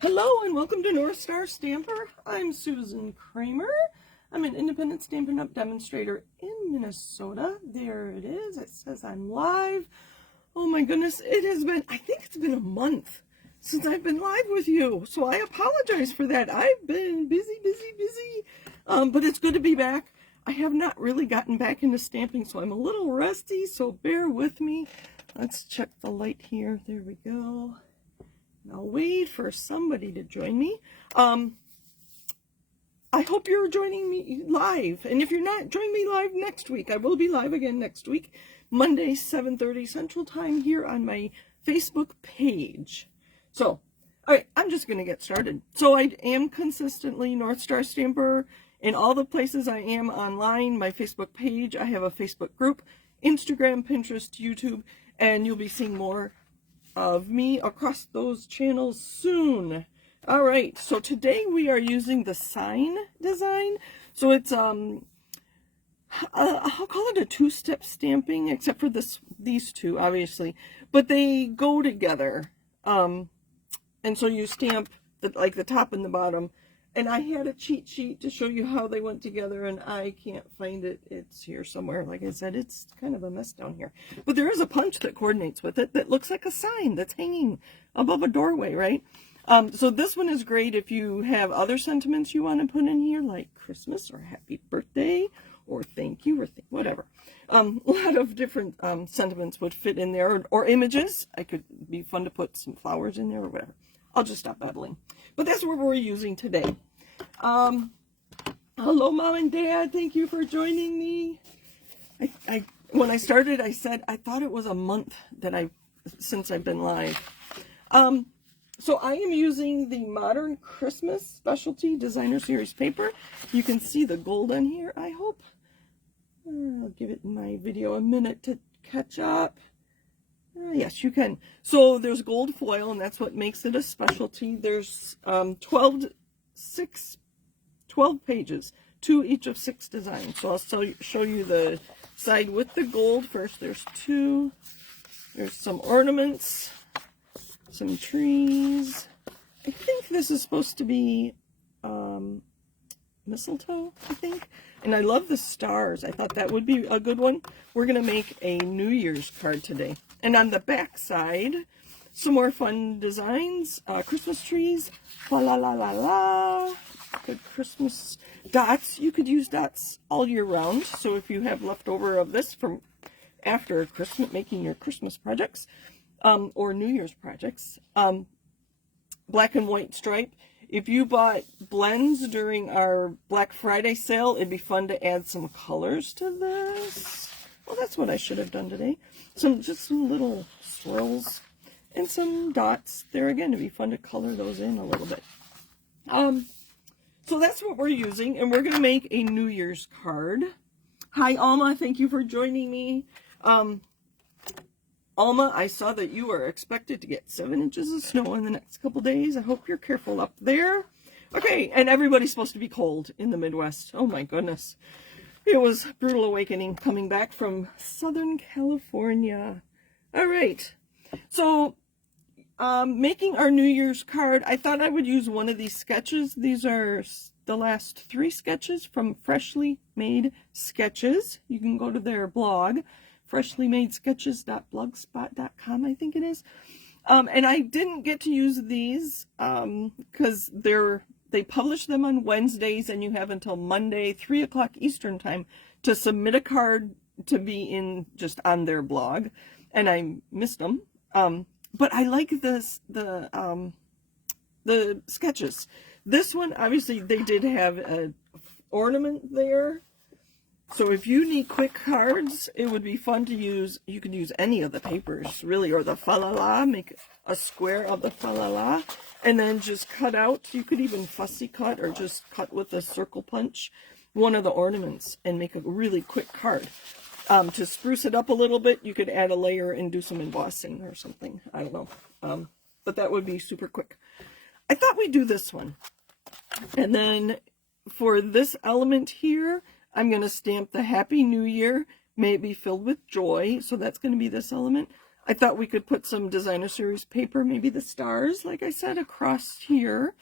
Hello and welcome to North Star Stamper. I'm Susan Kramer. I'm an independent Stampin' Up! Demonstrator in Minnesota. There it is. It says I'm live. Oh my goodness, it has been, I think it's been a month since I've been live with you. So I apologize for that. I've been busy. But it's good to be back. I have not really gotten back into stamping, so I'm a little rusty, so bear with me. Let's check the light here. There we go. I'll wait for somebody to join me. I hope you're joining me live. And if you're not, join me live next week. I will be live again next week, Monday, 7:30 Central Time here on my Facebook page. So, all right, I'm just going to get started. So I am consistently North Star Stamper in all the places I am online. My Facebook page, I have a Facebook group, Instagram, Pinterest, YouTube, and you'll be seeing more of me across those channels soon. All right, so today we are using the sign design. So it's I'll call it a two-step stamping, except for these two obviously, but they go together. And so you stamp like the top and the bottom. And I had a cheat sheet to show you how they went together, and I can't find it. It's here somewhere. Like I said, it's kind of a mess down here. But there is a punch that coordinates with it that looks like a sign that's hanging above a doorway, right? So this one is great if you have other sentiments you want to put in here, like Christmas or happy birthday or thank you or whatever. A lot of different sentiments would fit in there, or images. I could be fun to put some flowers in there or whatever. I'll just stop babbling. But that's what we're using today. Hello, Mom and Dad. Thank you for joining me. When I started, I said I thought it was a month that since I've been live. So I am using the Modern Christmas Specialty Designer Series paper. You can see the gold on here, I hope. I'll give it my video a minute to catch up. Yes, you can. So there's gold foil, and that's what makes it a specialty. There's 12 pages, 2 each of 6 designs. So I'll show you the side with the gold first. There's 2. There's some ornaments, some trees. I think this is supposed to be mistletoe, I think. And I love the stars. I thought that would be a good one. We're going to make a New Year's card today. And on the back side, some more fun designs. Christmas trees. La la la la la. Good Christmas dots. You could use dots all year round. So if you have leftover of this from after Christmas, making your Christmas projects or New Year's projects. Black and white stripe. If you bought blends during our Black Friday sale, it'd be fun to add some colors to this. Well, that's what I should have done today. Just some little swirls and some dots there again. It'd be fun to color those in a little bit. So that's what we're using, and we're going to make a New Year's card. Hi, Alma. Thank you for joining me. Alma, I saw that you are expected to get 7 inches of snow in the next couple days. I hope you're careful up there. Okay, and everybody's supposed to be cold in the Midwest. Oh my goodness. It was a brutal awakening coming back from Southern California. All right. So, making our New Year's card, I thought I would use one of these sketches. These are the last 3 sketches from Freshly Made Sketches. You can go to their blog, freshlymadesketches.blogspot.com, I think it is. And I didn't get to use these because they publish them on Wednesdays, and you have until Monday, 3 o'clock Eastern time, to submit a card to be just on their blog. And I missed them. But I like the sketches. This one, obviously, they did have an ornament there. So if you need quick cards, it would be fun to use. You could use any of the papers, really, or the fa-la-la. Make a square of the fa-la-la, and then just cut out. You could even fussy cut or just cut with a circle punch one of the ornaments and make a really quick card. To spruce it up a little bit, you could add a layer and do some embossing or something. I don't know. But that would be super quick. I thought we'd do this one. And then for this element here, I'm going to stamp the Happy New Year, may it be filled with joy. So that's going to be this element. I thought we could put some designer series paper, maybe the stars, like I said, across here.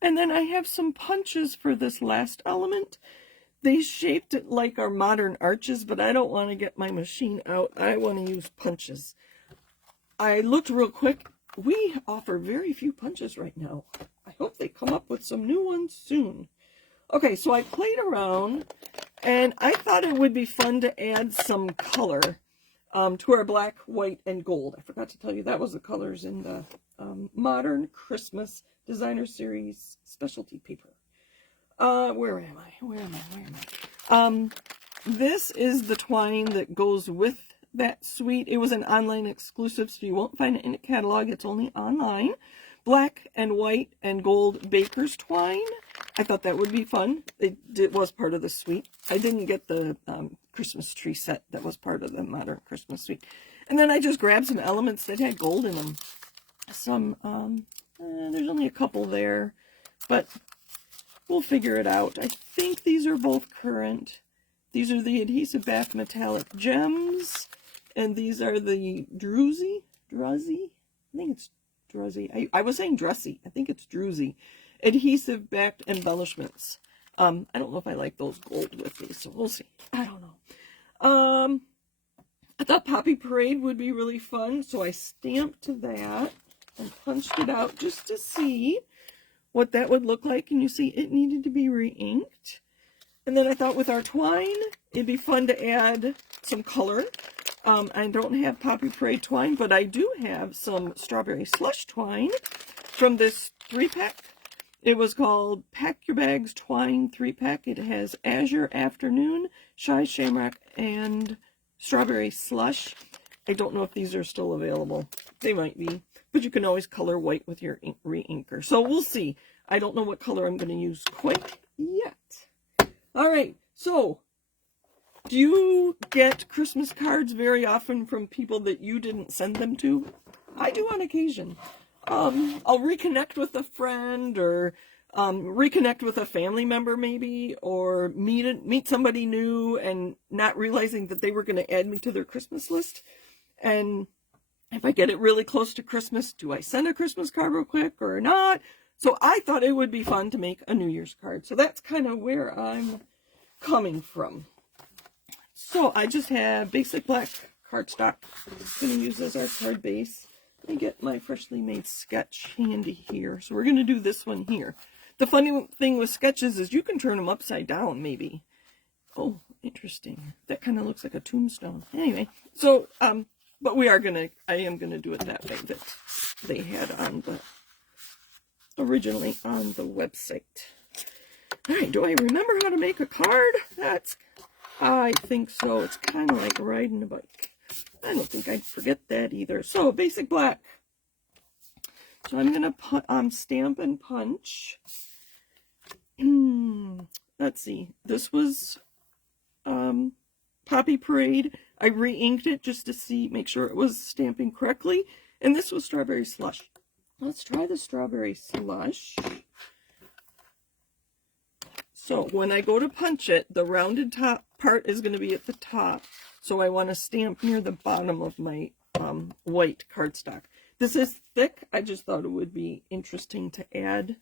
And then I have some punches for this last element. They shaped it like our modern arches, but I don't want to get my machine out. I want to use punches. I looked real quick. We offer very few punches right now. I hope they come up with some new ones soon. Okay, so I played around, and I thought it would be fun to add some color to our black, white, and gold. I forgot to tell you that was the colors in the Modern Christmas Designer Series specialty paper. Where am I? This is the twine that goes with that suite. It was an online exclusive, so you won't find it in a catalog. It's only online. Black and white and gold baker's twine. I thought that would be fun. It was part of the suite. I didn't get the Christmas tree set that was part of the Modern Christmas suite. And then I just grabbed some elements that had gold in them. There's only a couple there, but we'll figure it out. I think these are both current. These are the adhesive back metallic gems, and these are the Druzy. I think it's Druzy. I was saying dressy. I think it's Druzy. Adhesive backed embellishments. I don't know if I like those gold with these, so we'll see. I don't know. I thought Poppy Parade would be really fun, so I stamped that and punched it out just to see what that would look like. And you see it needed to be re-inked. And then I thought with our twine, it'd be fun to add some color. I don't have Poppy Parade twine, but I do have some Strawberry Slush twine from this 3-pack. It was called Pack Your Bags Twine 3-pack. It has Azure Afternoon, Shy Shamrock, and Strawberry Slush. I don't know if these are still available. They might be, but you can always color white with your re-inker. So we'll see. I don't know what color I'm going to use quite yet. All right, so do you get Christmas cards very often from people that you didn't send them to? I do on occasion. I'll reconnect with a friend, or reconnect with a family member maybe, or meet somebody new and not realizing that they were going to add me to their Christmas list. And if I get it really close to Christmas, do I send a Christmas card real quick or not? So I thought it would be fun to make a New Year's card. So that's kind of where I'm coming from. So I just have basic black cardstock. I'm going to use as our card base. Let me get my freshly made sketch handy here. So we're going to do this one here. The funny thing with sketches is you can turn them upside down maybe. Oh, interesting. That kind of looks like a tombstone. Anyway, so, but I am going to do it that way that they had on originally on the website. All right, do I remember how to make a card? I think so. It's kind of like riding a bike. I don't think I'd forget that either. So, basic black. So I'm going to stamp and punch. Let's see. This was Poppy Parade. I re-inked it just to make sure it was stamping correctly. And this was Strawberry Slush. Let's try the Strawberry Slush. So when I go to punch it, the rounded top part is going to be at the top. So I want to stamp near the bottom of my white cardstock. This is thick. I just thought it would be interesting to add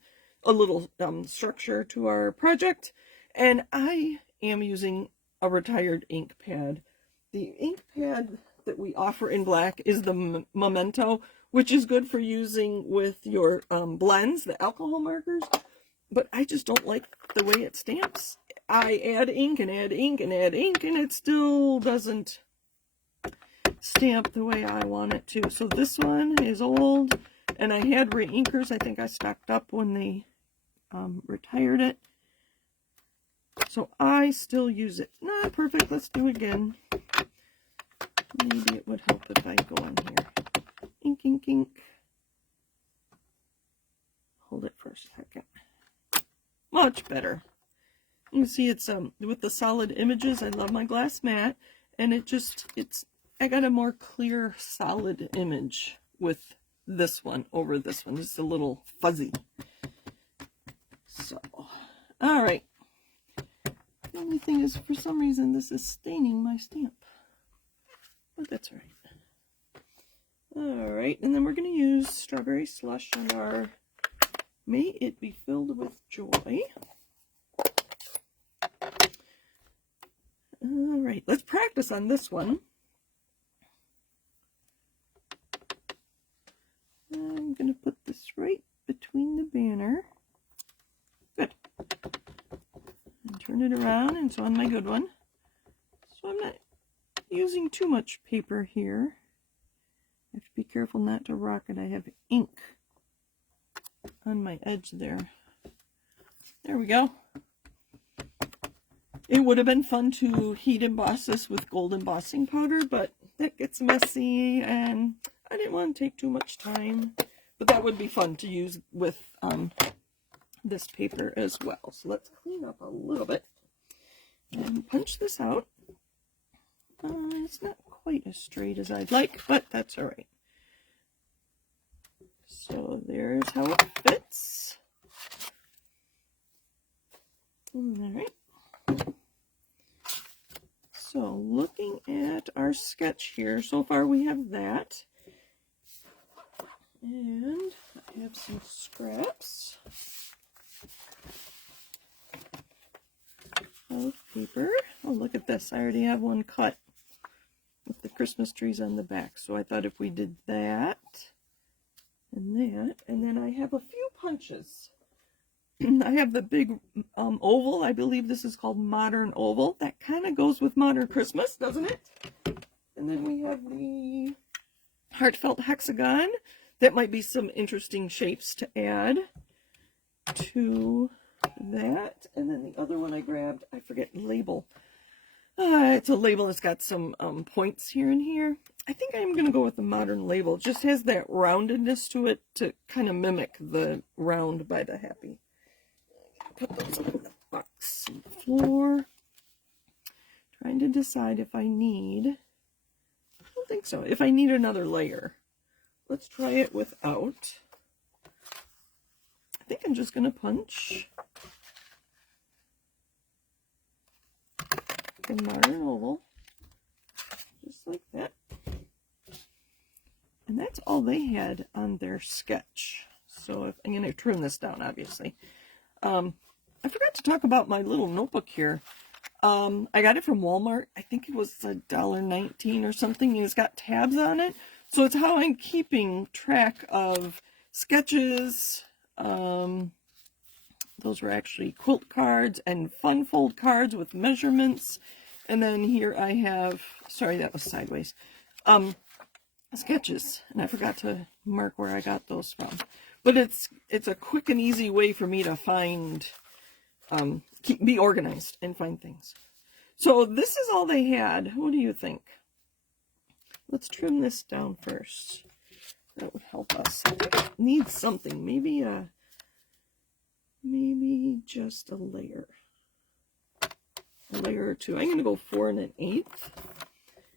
a little structure to our project. And I am using a retired ink pad. The ink pad that we offer in black is the Memento, which is good for using with your blends, the alcohol markers. But I just don't like the way it stamps. I add ink and add ink and add ink, and it still doesn't stamp the way I want it to. So this one is old, and I had re-inkers. I think I stocked up when they retired it. So I still use it. Not perfect. Let's do it again. Maybe it would help if I go on here. Ink, ink, ink. Hold it for a second. Much better. You can see it's with the solid images. I love my glass mat, and I got a more clear solid image with this one over this one. Just a little fuzzy. So, all right. The only thing is, for some reason, this is staining my stamp. But that's all right. Alright, and then we're going to use Strawberry Slush on our May It Be Filled with Joy. Alright, let's practice on this one. I'm going to put this right between the banner. Good. And turn it around, and so on my good one. So I'm not using too much paper here. I have to be careful not to rock it. I have ink on my edge there. There we go. It would have been fun to heat emboss this with gold embossing powder, but that gets messy and I didn't want to take too much time. But that would be fun to use with this paper as well. So let's clean up a little bit and punch this out. It's not quite as straight as I'd like, but that's all right. So there's how it fits. All right. So looking at our sketch here, so far we have that. And I have some scraps of paper. Oh, look at this. I already have one cut with the Christmas trees on the back. So I thought if we did that and that, and then I have a few punches. I have the big oval. I believe this is called Modern Oval. That kind of goes with Modern Christmas, doesn't it? And then we have the Heartfelt Hexagon. That might be some interesting shapes to add to that. And then the other one I grabbed, I forget the label. It's a label that's got some points here and here. I think I'm going to go with the Modern label. It just has that roundedness to it to kind of mimic the round by the Happy. Put those on the box on the floor. Trying to decide if I need, I don't think so, if I need another layer. Let's try it without. I think I'm just going to punch the Modern Oval, just like that. And that's all they had on their sketch. So if, I'm going to trim this down, obviously. I forgot to talk about my little notebook here. I got it from Walmart. I think it was $1.19 or something. It's got tabs on it. So it's how I'm keeping track of sketches. Those were actually quilt cards and fun fold cards with measurements. And then here I have, sorry, that was sideways, sketches. And I forgot to mark where I got those from. But it's a quick and easy way for me to find, be organized and find things. So this is all they had. What do you think? Let's trim this down first. That would help us. I think it needs something. Maybe just a layer. A layer or two. I'm going to go 4 1/8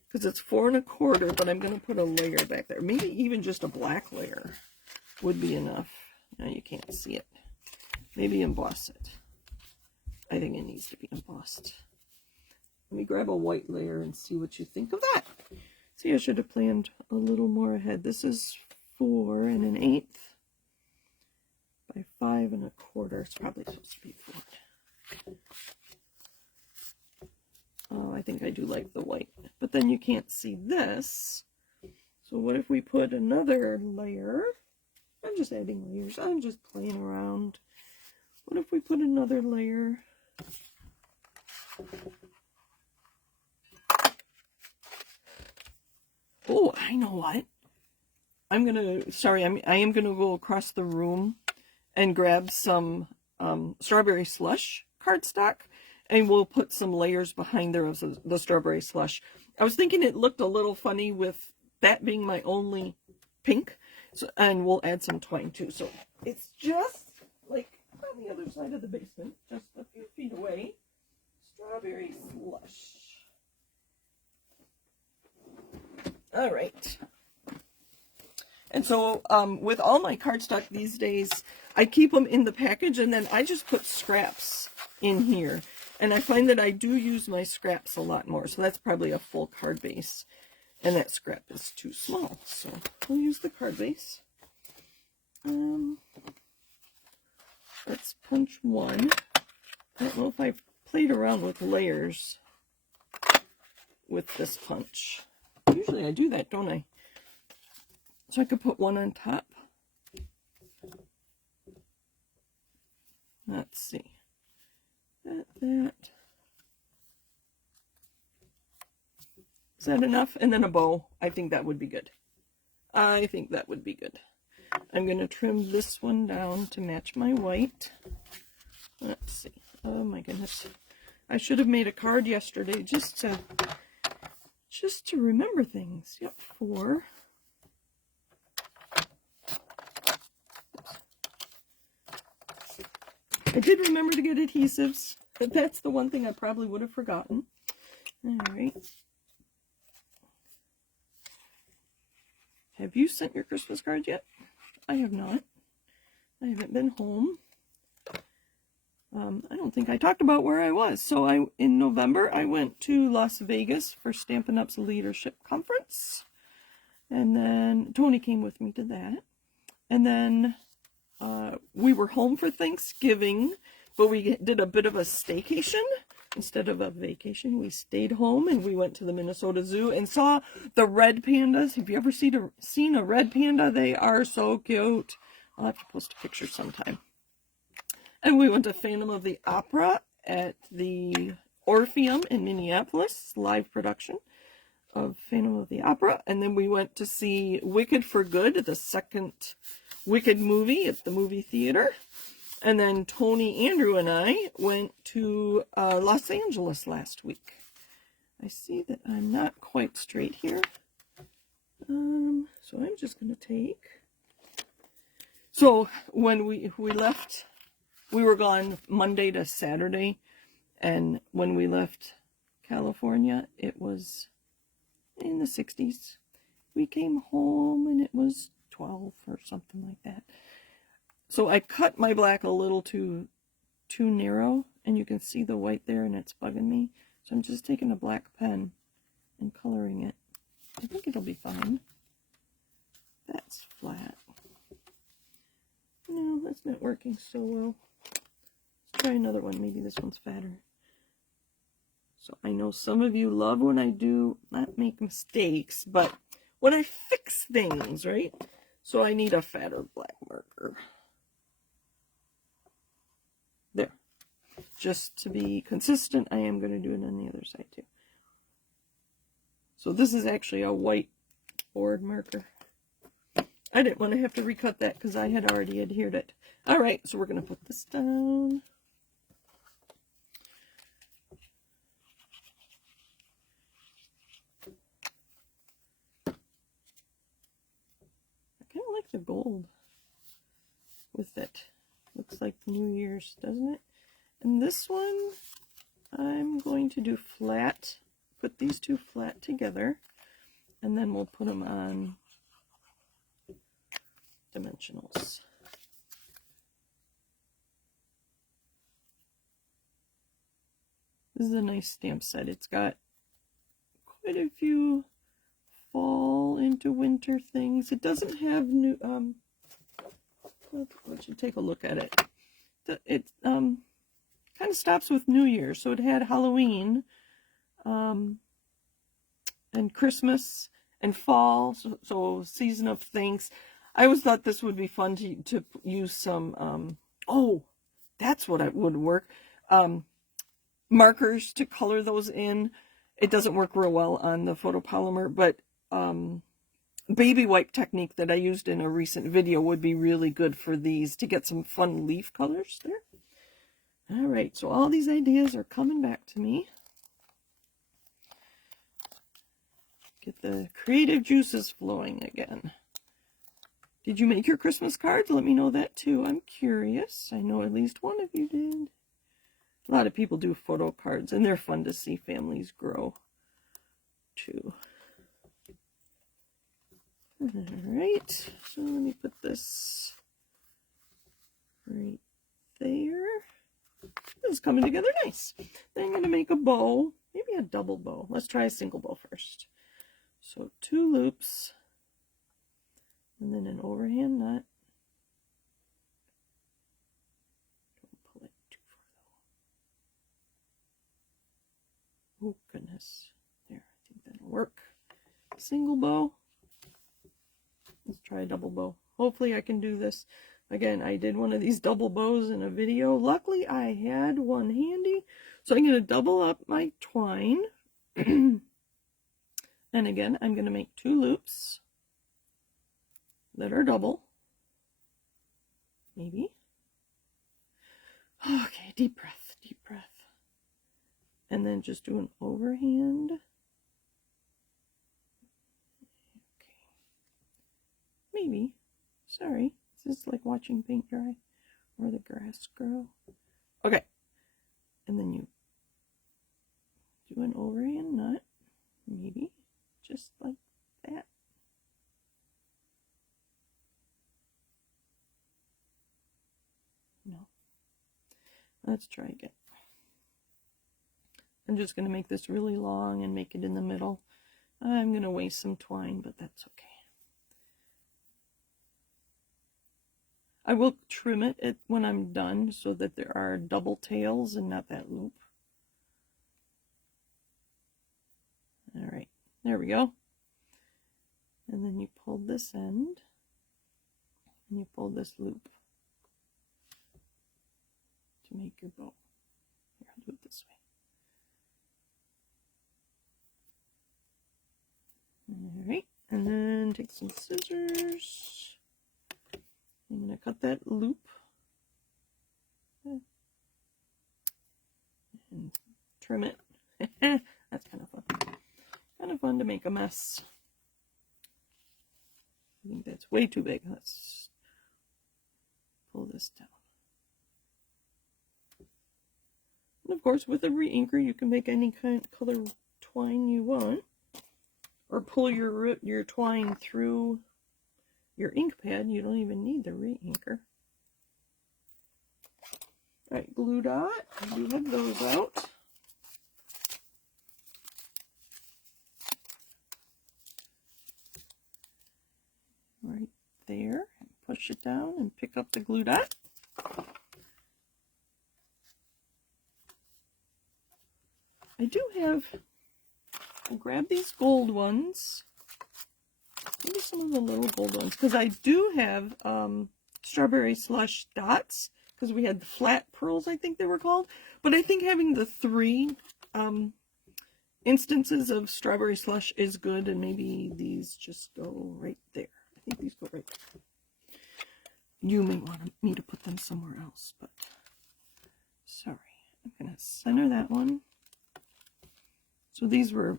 because it's 4 1/4, but I'm going to put a layer back there. Maybe even just a black layer would be enough. Now you can't see it. Maybe emboss it. I think it needs to be embossed. Let me grab a white layer and see what you think of that. See, I should have planned a little more ahead. This is 4 1/8 by 5 1/4. It's probably supposed to be 4. Oh, I think I do like the white. But then you can't see this. So what if we put another layer? I'm just adding layers. I'm just playing around. What if we put another layer? Oh, I know what. I'm gonna, sorry, I am gonna go across the room and grab some Strawberry Slush cardstock, and we'll put some layers behind there of the Strawberry Slush. I was thinking it looked a little funny with that being my only pink, so, and we'll add some twine too. So it's just like on the other side of the basement, just a few feet away. Strawberry Slush. All right. And so with all my cardstock these days, I keep them in the package and then I just put scraps in here. And I find that I do use my scraps a lot more. So that's probably a full card base. And that scrap is too small, so we'll use the card base. Let's punch one. I don't know if I've played around with layers with this punch. Usually I do that, don't I? So I could put one on top. Let's see. That. Is that enough? And then a bow. I think that would be good. I think that would be good. I'm going to trim this one down to match my white. Let's see. Oh my goodness. I should have made a card yesterday just to remember things. Yep, 4. I did remember to get adhesives, but that's the one thing I probably would have forgotten. All right. Have you sent your Christmas cards yet? I have not. I haven't been home. I don't think I talked about where I was. So in November, I went to Las Vegas for Stampin' Up's Leadership Conference. And then Tony came with me to that. And then we were home for Thanksgiving, but we did a bit of a staycation. Instead of a vacation, we stayed home and we went to the Minnesota Zoo and saw the red pandas. Have you ever seen a red panda? They are so cute. I'll have to post a picture sometime. And we went to Phantom of the Opera at the Orpheum in Minneapolis, live production of Phantom of the Opera. And then we went to see Wicked for Good, the second Wicked movie at the movie theater. And then Tony, Andrew, and I went to Los Angeles last week. I see that I'm not quite straight here. So I'm just going to take... So when we left, we were gone Monday to Saturday. And when we left California, it was in the 60s. We came home and it was 12 or something like that. So I cut my black a little too narrow, and you can see the white there, and it's bugging me. So I'm just taking a black pen and coloring it. I think it'll be fine. That's flat. No, that's not working so well. Let's try another one. Maybe this one's fatter. So I know some of you love when I do not make mistakes, but when I fix things, right? So I need a fatter black marker. There. Just to be consistent, I am going to do it on the other side too. So this is actually a white board marker. I didn't want to have to recut that because I had already adhered it. All right, so we're going to put this down. I kind of like the gold with it. Looks like New Year's, doesn't it? And this one, I'm going to do flat. Put these two flat together. And then we'll put them on dimensionals. This is a nice stamp set. It's got quite a few fall into winter things. It doesn't have new... Let's take a look at it. It kind of stops with New Year. So it had Halloween and Christmas and fall. So season of things. I always thought this would be fun to use some, oh, that's what it would work. Markers to color those in. It doesn't work real well on the photopolymer, but baby wipe technique that I used in a recent video would be really good for these to get some fun leaf colors there. All right, so all these ideas are coming back to me. Get the creative juices flowing again. Did you make your Christmas cards? Let me know that too. I'm curious. I know at least one of you did. A lot of people do photo cards, and they're fun to see families grow too. All right, so let me put this right there. This is coming together nice. Then I'm going to make a bow, maybe a double bow. Let's try a single bow first. So 2 loops, and then an overhand knot. Don't pull it too far though. Oh goodness. There, I think that'll work. Single bow. Let's try a double bow. Hopefully I can do this. Again, I did one of these double bows in a video. Luckily I had one handy. So I'm going to double up my twine. And again, I'm going to make 2 loops that are double. Maybe. Okay, deep breath, deep breath. And then just do an overhand. Okay. Maybe. Sorry. This is like watching paint dry or the grass grow. Okay. And then you do an overhand knot. Maybe. Just like that. No. Let's try again. I'm just going to make this really long and make it in the middle. I'm going to waste some twine, but that's okay. I will trim it when I'm done so that there are double tails and not that loop. All right. There we go. And then you pull this end and you pull this loop to make your bow. Here, I'll do it this way. All right, and then take some scissors. I'm going to cut that loop and trim it. That's kind of fun. Kind of fun to make a mess. I think that's way too big. Let's pull this down. And of course, with a re-inker, you can make any kind of color twine you want, or pull your twine through your ink pad. You don't even need the re-inker. All right, glue dot. I do have those out. Right there, and push it down and pick up the glue dot. I do have, I'll grab these gold ones, maybe some of the little gold ones, because I do have Strawberry Slush dots, because we had the flat pearls, I think they were called, but I think having the 3 instances of Strawberry Slush is good, and maybe these just go right there. I think these go right there. You may want me to put them somewhere else, but sorry. I'm going to center that one. So these were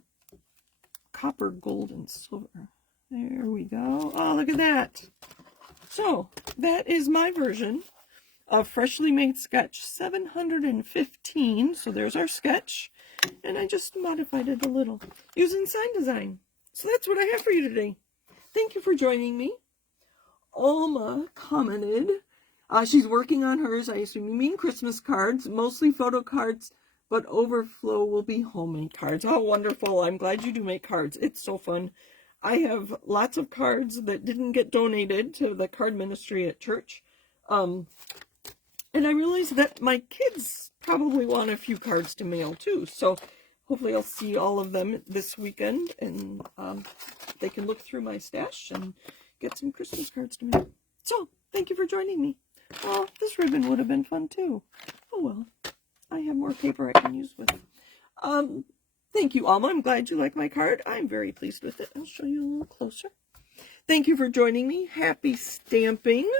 copper, gold, and silver. There we go. Oh, look at that. So that is my version of Freshly Made Sketch 715. So there's our sketch. And I just modified it a little using Sign Design. So that's what I have for you today. Thank you for joining me. Alma commented, she's working on hers. I assume you mean Christmas cards, mostly photo cards, but overflow will be homemade cards. Oh, wonderful. I'm glad you do make cards. It's so fun. I have lots of cards that didn't get donated to the card ministry at church. And I realized that my kids probably want a few cards to mail too. So hopefully I'll see all of them this weekend, and they can look through my stash and get some Christmas cards to mail. So thank you for joining me. Oh, this ribbon would have been fun too. Oh well, I have more paper I can use with. Thank you, Alma. I'm glad you like my card. I'm very pleased with it. I'll show you a little closer. Thank you for joining me. Happy stamping.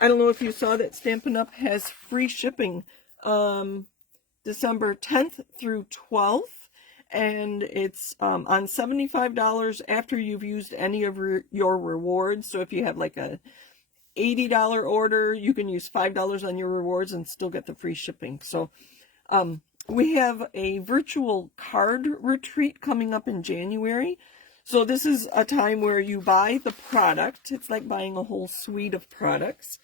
I don't know if you saw that Stampin' Up! Has free shipping December 10th through 12th. And it's on $75 after you've used any of your rewards. So if you have like a $80 order, you can use $5 on your rewards and still get the free shipping. So we have a virtual card retreat coming up in January. So this is a time where you buy the product. It's like buying a whole suite of products.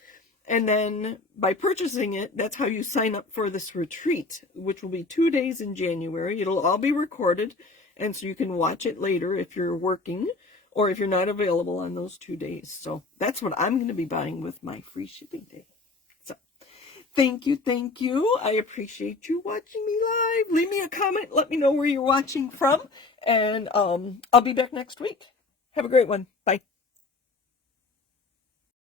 And then by purchasing it, that's how you sign up for this retreat, which will be 2 days in January. It'll all be recorded, And so you can watch it later if you're working or if you're not available on those 2 days. So that's what I'm going to be buying with my free shipping day. So thank you, thank you. I appreciate you watching me live. Leave me a comment. Let me know where you're watching from. And I'll be back next week. Have a great one. Bye.